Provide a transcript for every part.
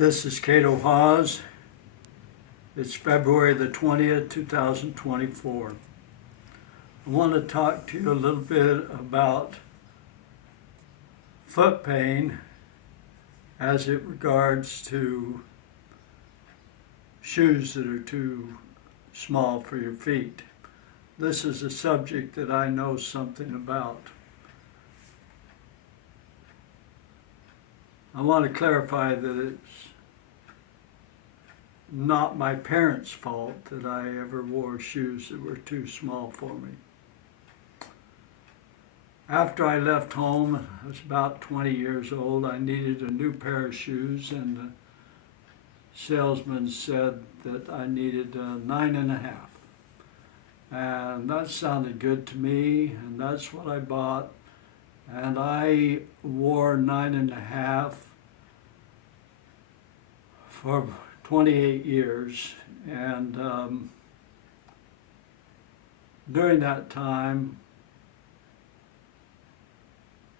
This is Cato Hawes. It's February the 20th, 2024. I want to talk to you a little bit about foot pain as it regards to shoes that are too small for your feet. This is a subject that I know something about. I want to clarify that it's not my parents' fault that I ever wore shoes that were too small for me. After I left home, I was about 20 years old, I needed a new pair of shoes, and the salesman said that I needed a 9.5. And that sounded good to me, and that's what I bought. And I wore 9.5 for 28 years. And during that time,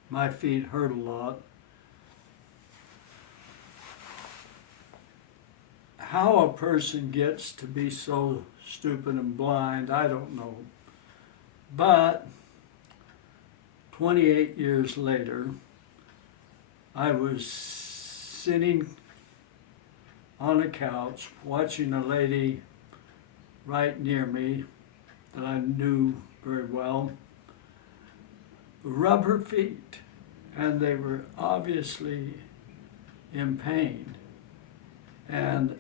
my feet hurt a lot. How a person gets to be so stupid and blind, I don't know. But 28 years later, I was sitting on a couch watching a lady right near me that I knew very well rub her feet, and they were obviously in pain. And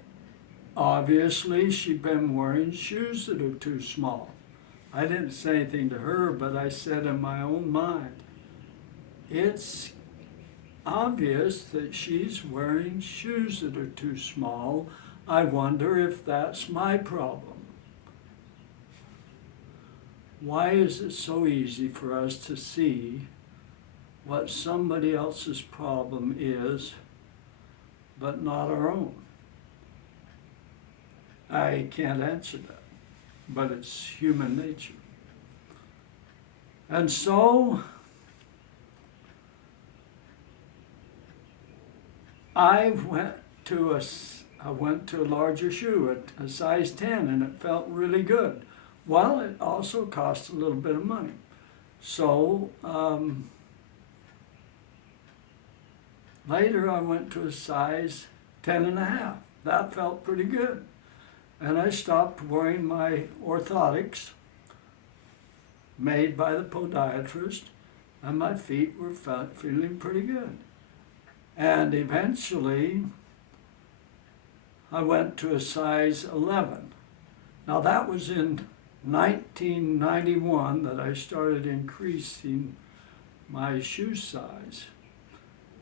obviously she'd been wearing shoes that are too small. I didn't say anything to her, but I said in my own mind, it's obvious that she's wearing shoes that are too small. I wonder if that's my problem. Why is it so easy for us to see what somebody else's problem is, but not our own? I can't answer that, but it's human nature. And so I went to a larger shoe, a size 10, and it felt really good. Well, it also cost a little bit of money. So later I went to a size 10.5. That felt pretty good. And I stopped wearing my orthotics made by the podiatrist, and my feet were feeling pretty good. And eventually, I went to a size 11. Now that was in 1991 that I started increasing my shoe size.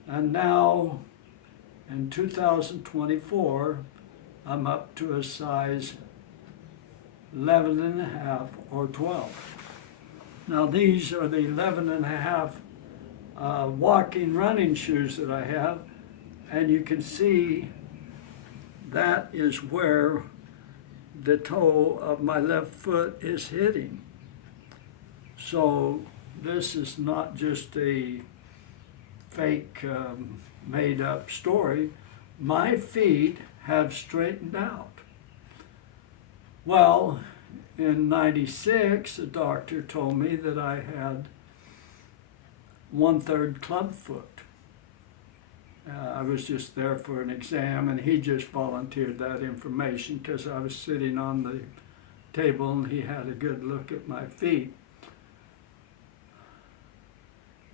And now, in 2024, I'm up to a size 11.5 or 12. Now these are the 11.5 walking running shoes that I have, and you can see that is where the toe of my left foot is hitting. So this is not just a fake made up story. My feet have straightened out. Well, in '96, the doctor told me that I had 1/3 club foot. I was just there for an exam, and he just volunteered that information because I was sitting on the table and he had a good look at my feet.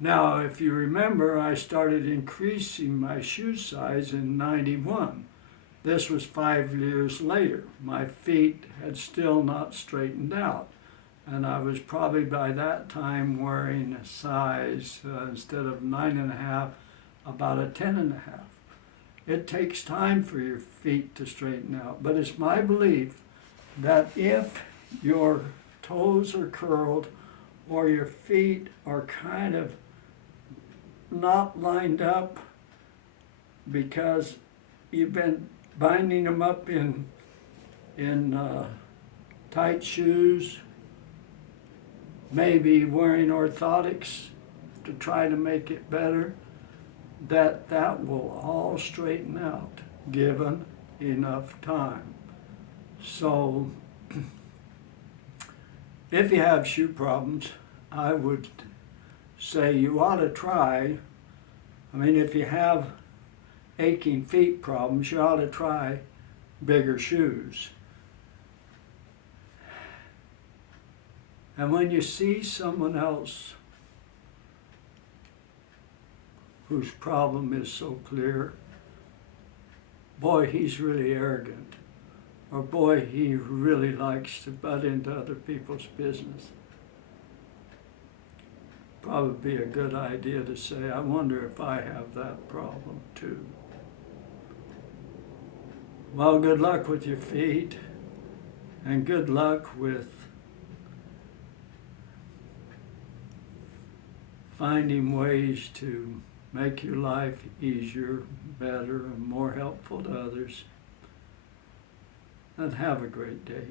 Now, if you remember, I started increasing my shoe size in '91. This was 5 years later. My feet had still not straightened out. And I was probably by that time wearing a size, instead of 9.5, about a 10.5. It takes time for your feet to straighten out. But it's my belief that if your toes are curled or your feet are kind of not lined up because you've been binding them up in tight shoes, maybe wearing orthotics to try to make it better, that will all straighten out. given enough time. So if you have shoe problems, I would say you ought to try. I mean, if you have aching feet problems, you ought to try bigger shoes. And when you see someone else whose problem is so clear, boy, he's really arrogant, or boy, he really likes to butt into other people's business, probably be a good idea to say, I wonder if I have that problem too. Well, good luck with your feet, and good luck with finding ways to make your life easier, better, and more helpful to others. And have a great day.